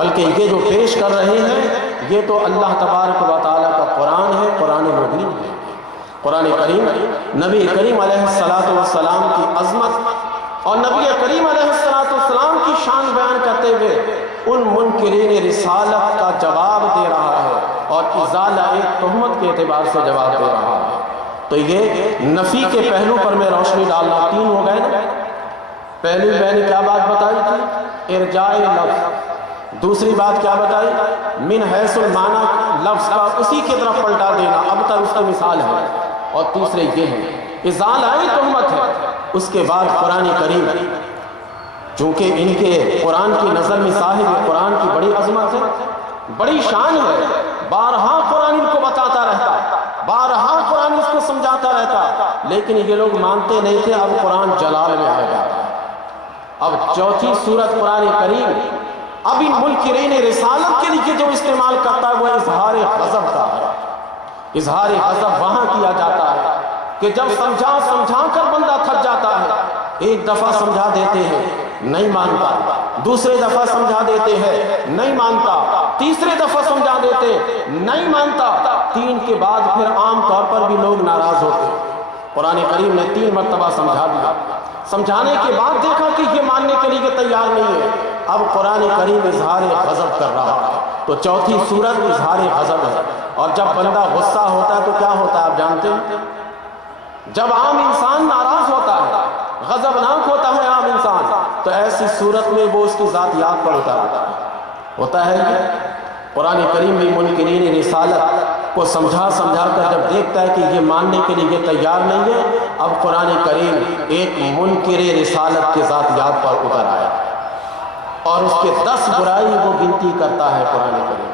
بلکہ یہ جو پیش کر رہے ہیں یہ تو اللہ تبارک و تعالیٰ کا قرآن ہے، قرآن مبین ہے۔ قرآن کریم نبی کریم علیہ السلام کی عظمت اور نبی کریم علیہ السلام کی شان بیان کرتے ہوئے ان منکرین رسالت کا جواب دے رہا ہے اور ازالہ تہمت کے اعتبار سے جواب دے رہا ہے۔ تو یہ نفی کے پہلو پر میں روشنی ڈالنا، تین ہو گئے نا۔ پہلی میں نے کیا بات بتائی تھی؟ ارجاء لفظ۔ دوسری بات کیا بتائی؟ من حیث المعنی لفظ کا اسی کی طرف پلٹا دینا، اب تک اس کی مثال ہے۔ اور تیسرے یہ ہے ازالہ تہمت ہے۔ اس کے بعد قرآن کریم، چونکہ ان کے قرآن کی نظر میں صاحب قرآن کی بڑی عظمت ہے، بڑی شان ہے، بارہا قرآن ان کو بتاتا رہتا، بارہا قرآن اس کو سمجھاتا رہتا، لیکن یہ لوگ مانتے نہیں تھے۔ اب قرآن جلال میں آ جاتا ہے۔ اب چوتھی سورت قرآن کریم اب ان منکرین رسالت کے لیے جو استعمال کرتا ہے وہ اظہار غضب کا ہے۔ اظہار غضب وہاں کیا جاتا ہے کہ جب سمجھا کر بندہ تھک جاتا ہے، ایک دفعہ سمجھا دیتے ہیں نہیں مانتا، دوسرے دفعہ سمجھا دیتے ہیں نہیں مانتا، تیسرے دفعہ سمجھا دیتے نہیں مانتا، تین کے بعد پھر عام طور پر بھی لوگ ناراض ہوتے۔ قرآن کریم نے 3 مرتبہ سمجھا دیا، سمجھانے کے بعد دیکھا کہ یہ ماننے کے لیے تیار نہیں ہے، اب قرآن کریم اظہار غضب کر رہا ہے۔ تو چوتھی سورت اظہار غضب ہے۔ اور جب بندہ غصہ ہوتا ہے تو کیا ہوتا ہے آپ جانتے ہیں؟ جب عام انسان ناراض ہوتا ہے، غضبناک ہوتا ہے عام انسان، تو ایسی صورت میں وہ اس کی ذاتیات پر اتر آتا ہے۔ ہوتا ہے کہ قرآن کریم بھی منکرین رسالت کو سمجھا کر جب دیکھتا ہے کہ یہ ماننے کے لیے تیار نہیں ہے، اب قرآن کریم ایک منکر رسالت کے ذاتیات پر اتر آیا اور اس کے 10 برائی وہ گنتی کرتا ہے قرآن کریم۔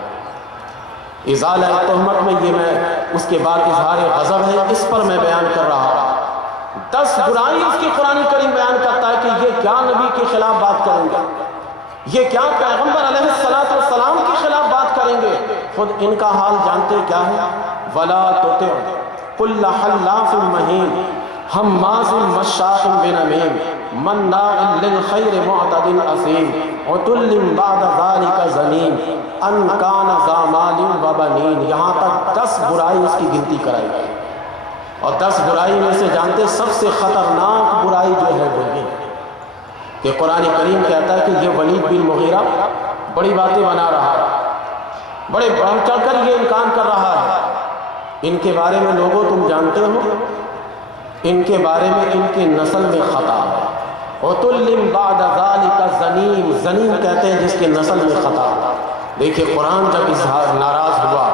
ازالہ تہمت میں یہ میں اس کے بعد اظہار غضب ہے، اس پر میں بیان کر رہا ہوں۔ 10 برائی اس کی قرآن کریم بیان کرتا ہے کہ یہ کیا نبی کے خلاف بات کریں گے، یہ کیا پیغمبر علیہ السلام کے خلاف بات کریں گے۔ خود ان کا حال جانتے کیا ہے؟ وَلَا تُطِعْ كُلَّ حَلَّافٍ مَّهِينٍ ہَمَّازٍ مَّشَّاءٍ بِنَمِيمٍ مَّنَّاعٍ لِّلْخَيْرِ مُعْتَدٍ أَثِيمٍ عُتُلٍّ بَعْدَ ذَلِكَ زَنِيمٍ أَن كَانَ ذَا مَالٍ وَبَنِينَ۔ یہاں تک 10 برائی اس کی گنتی کرائی گئی، اور 10 برائی میں سے جانتے سب سے خطرناک برائی جو ہے وہ یہ کہ قرآن کریم کہتا ہے کہ یہ ولید بن مغیرہ بڑی باتیں بنا رہا ہے، بڑے بڑھ چڑھ کر یہ انکار کر رہا ہے۔ ان کے بارے میں لوگوں تم جانتے ہو، ان کے بارے میں ان کے نسل میں خطا ہے۔ عُتُلٍّ بَعْدَ ذَلِكَ زَنِيمٍ، زنیم کہتے ہیں جس کے نسل میں خطا ہے۔ دیکھیں قرآن جب ناراض ہوا،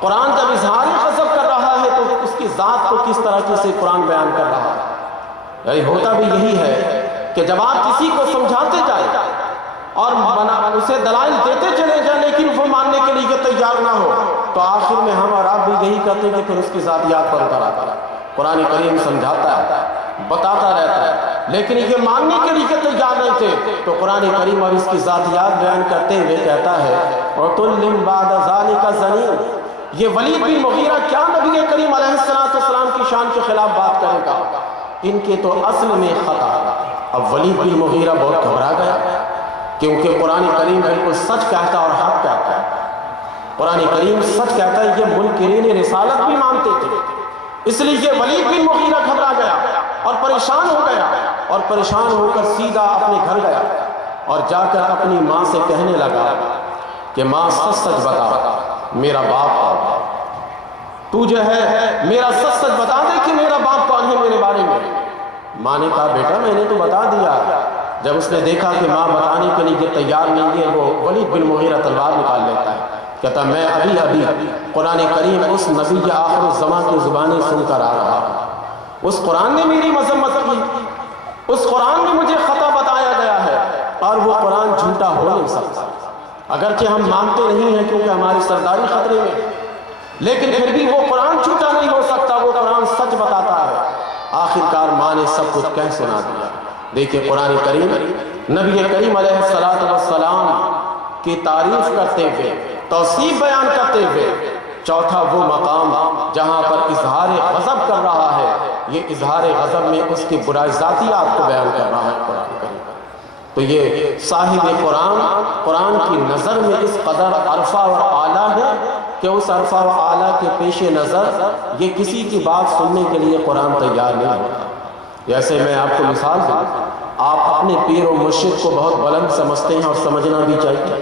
قرآن جب اظہار غضب کر رہا ہے تو اس کی ذات کو کس طرح سے قرآن بیان کر رہا ہے۔ یعنی ہوتا بھی یہی ہے کہ جب آپ کسی کو سمجھاتے جائیں اور اسے دلائل دیتے چلے جائیں لیکن وہ ماننے کے لیے تیار نہ ہو، تو آخر میں ہم اور آپ بھی یہی کرتے ہیں کہ پھر اس کی ذاتیات پر اتر آتا ہے۔ قرآن کریم سمجھاتا ہے، بتاتا رہتا ہے، لیکن یہ ماننے کے لیے تیار نہیں تھے، تو قرآن کریم اور اس کی ذاتیات بیان کرتے ہوئے کہتا ہے عُتُلٍّ بَعْدَ ذَلِكَ زَنِيمٍ۔ یہ ولید بن مغیرہ کیا نبی کریم علیہ السلام کی شان کے خلاف بات کرے گا؟ ان کے تو اصل میں خطا ہے۔ اب ولید بن مغیرہ بہت گھبرا گیا، کیونکہ قرآن کریم بالکل سچ کہتا اور حق کہتا ہے۔ قرآن کریم سچ کہتا ہے، یہ منکرین رسالت بھی مانتے تھے، اس لیے یہ ولید بن مغیرہ گھبرا گیا اور پریشان ہو گیا، اور پریشان ہو کر سیدھا اپنے گھر گیا اور جا کر اپنی ماں سے کہنے لگا کہ ماں سچ سچ بتا، میرا باپ تو جو ہے میرا سچ سچ بتا دے کہ میرا باپ کون ہے میرے بارے میں۔ ماں نے کہا بیٹا میں نے تو بتا دیا۔ جب اس نے دیکھا کہ ماں بتانے کے لیے تیار نہیں ہے، وہ ولید بن مغیرہ تلوار نکال لیتا ہے، کہتا میں ابھی قرآن کریم اس نبی آخر الزمان کی زبانیں سن کر آ رہا ہوں، اس قرآن نے میری مذمت کی، اس قرآن میں مجھے خطا بتایا گیا ہے، اور وہ قرآن جھوٹا ہو نہیں سکتا۔ اگرچہ ہم مانتے نہیں ہیں کیونکہ ہماری سرداری خطرے میں، لیکن پھر بھی وہ قرآن جھوٹا نہیں ہو سکتا، وہ قرآن سچ بتاتا ہے۔ آخرکار ماں نے سب کچھ کہہ سنا دیا۔ دیکھیں قرآن کریم نبی کریم علیہ السلام کی تعریف کرتے ہوئے، توصیف بیان کرتے ہوئے، چوتھا وہ مقام جہاں پر اظہار غضب کر رہا ہے، یہ اظہار غضب میں اس کی برائی ذاتیات کو بیان کر رہا ہے قرآن کریم۔ تو یہ صاحب قرآن کی نظر میں اس قدر عرفہ و اعلیٰ ہے کہ اس عرفہ و اعلیٰ کے پیش نظر یہ کسی کی بات سننے کے لیے قرآن تیار نہیں ہوتا۔ جیسے میں آپ کو مثال دوں، آپ اپنے پیر و مرشد کو بہت بلند سمجھتے ہیں اور سمجھنا بھی چاہیے،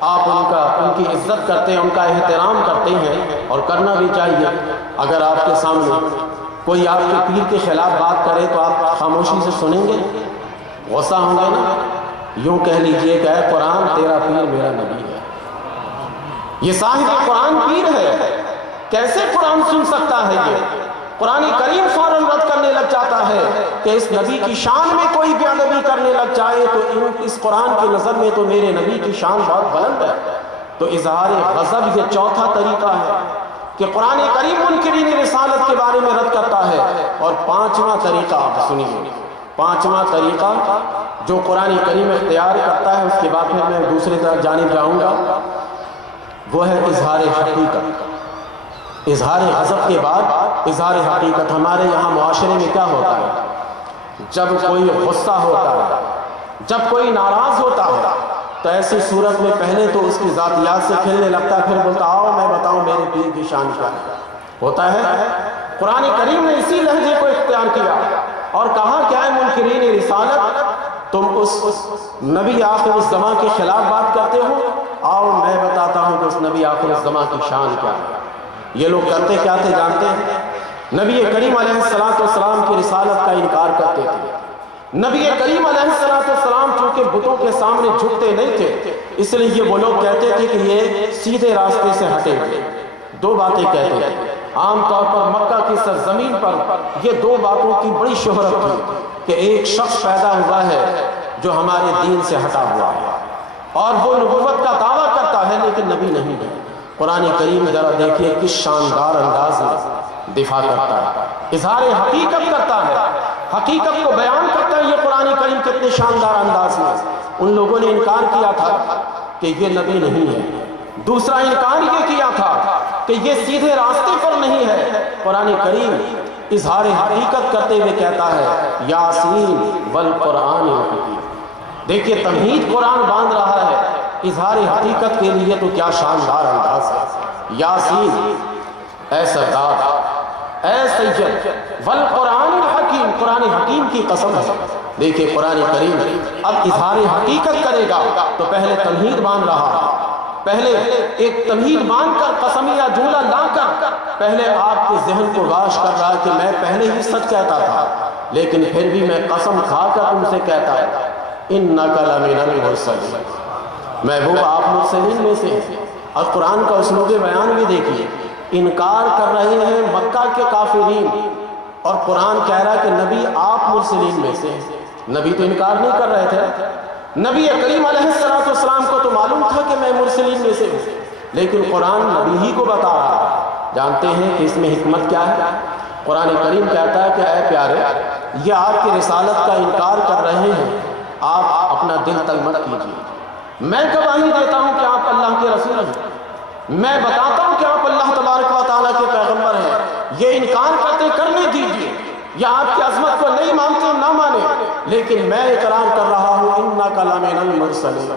آپ ان کی عزت کرتے ہیں، ان کا احترام کرتے ہیں اور کرنا بھی چاہیے۔ اگر آپ کے سامنے کوئی آپ کے پیر کے خلاف بات کرے تو آپ خاموشی سے سنیں گے؟ غصہ ہوں گے نا؟ یوں کہہ لیجئے کہ اے قرآن تیرا پیر میرا نبی ہے، یہ صاحب قرآن پیر ہے، کیسے قرآن سن سکتا ہے؟ یہ قرآن کریم فوراً رد کرنے لگ جاتا ہے کہ اس نبی کی شان میں کوئی بے ادبی کرنے لگ جائے تو اس قرآن کی نظر میں تو میرے نبی کی شان بہت بلند ہے۔ تو اظہار غضب یہ چوتھا طریقہ ہے کہ قرآن کریم منکرین رسالت کے بارے میں رد کرتا ہے۔ اور پانچواں طریقہ آپ سنیے، پانچواں طریقہ جو قرآن کریم اختیار کرتا ہے، اس کے بعد پھر میں دوسری طرف جانب جاؤں گا، وہ ہے اظہار حقیقت۔ اظہار غضب کے بعد اظہار حقیقت۔ ہمارے یہاں معاشرے میں کیا ہوتا ہے؟ جب کوئی غصہ ہوتا ہے، جب کوئی ناراض ہوتا ہے تو ایسی صورت میں پہلے تو اس کی ذاتیات سے کھلنے لگتا ہے، پھر بولتا آؤ میں بتاؤں میرے پیر کی شان کیا ہے۔ ہوتا ہے قرآن کریم نے اسی لہجے کو اختیار کیا اور کہا کیا ہے منکرین رسالت تم اس نبی آخر الزمان کے خلاف بات کرتے ہو، آؤ میں بتاتا ہوں کہ اس نبی آخر الزمان کی شان کیا ہے۔ یہ لوگ کرتے کیا تھے جانتے ہیں؟ نبی کریم علیہ السلام کی رسالت کا انکار کرتے تھے۔ نبی کریم علیہ السلام چونکہ بتوں کے سامنے جھکتے نہیں تھے، اس لیے یہ وہ لوگ کہتے تھے کہ یہ سیدھے راستے سے ہٹے ہوئے۔ دو باتیں کہتے تھے، عام طور پر مکہ کی سرزمین پر یہ دو باتوں کی بڑی شہرت تھی کہ ایک شخص پیدا ہوا ہے جو ہمارے دین سے ہٹا ہوا ہے اور وہ نبوت کا دعویٰ کرتا ہے لیکن نبی نہیں ہے۔ قرآن کریم ذرا دیکھیے کس شاندار انداز میں دفاع کرتا ہے، اظہار حقیقت کرتا ہے، حقیقت کو بیان کرتا ہے۔ یہ قرآن کریم کتنے شاندار انداز میں ان لوگوں نے انکار کیا تھا کہ یہ نبی نہیں ہے۔ دوسرا انکار یہ کیا تھا کہ یہ سیدھے راستے پر نہیں ہے۔ قرآن کریم اظہار حقیقت کرتے ہوئے کہتا ہے یاسین والقرآن الحکیم۔ دیکھیے تمہید قرآن باندھ رہا ہے اظہار حقیقت کے لیے، تو کیا شاندار انداز ہے۔ یاسین اے سردار، اے سید، والقرآن الحکیم، قرآن حکیم کی قسم ہے۔ دیکھیے قرآن کریم اب اظہار حقیقت کرے گا تو پہلے تمہید باندھ رہا، پہلے ایک تمہید باندھ کر قسمیہ جملہ لا کر پہلے آپ کے ذہن کو واش کر رہا ہے کہ میں پہلے ہی سچ کہتا تھا لیکن پھر بھی میں قسم کھا کر تم سے کہتا ہے انک لمن المرسلین، محبوب آپ مرسلین میں سے ہیں۔ اور قرآن کا اسلوب بیان بھی دیکھیے، انکار کر رہے ہیں مکہ کے کافرین اور قرآن کہہ رہا ہے کہ نبی آپ مرسلین میں سے ہیں۔ نبی تو انکار نہیں کر رہے تھے، نبی کریم علیہ السلام کو تو معلوم تھا کہ میں مرسلین میں سے ہوں، لیکن قرآن نبی ہی کو بتا رہا ہے۔ جانتے ہیں کہ اس میں حکمت کیا ہے؟ قرآن کریم کہتا ہے کہ اے پیارے، یہ آپ کی رسالت کا انکار کر رہے ہیں، آپ اپنا دل تنگ مت کیجیے۔ میں گواہی دیتا ہوں کہ آپ اللہ کے رسول ہیں، میں بتاتا ہوں کہ آپ اللہ تبارک و تعالیٰ کے پیغمبر ہیں، یہ انکار کرتے کرنے دیجیے، یا آپ کی عظمت کو نہیں مانتے نہ مانے، لیکن میں اقرار کر رہا ہوں انک لمن المرسلین،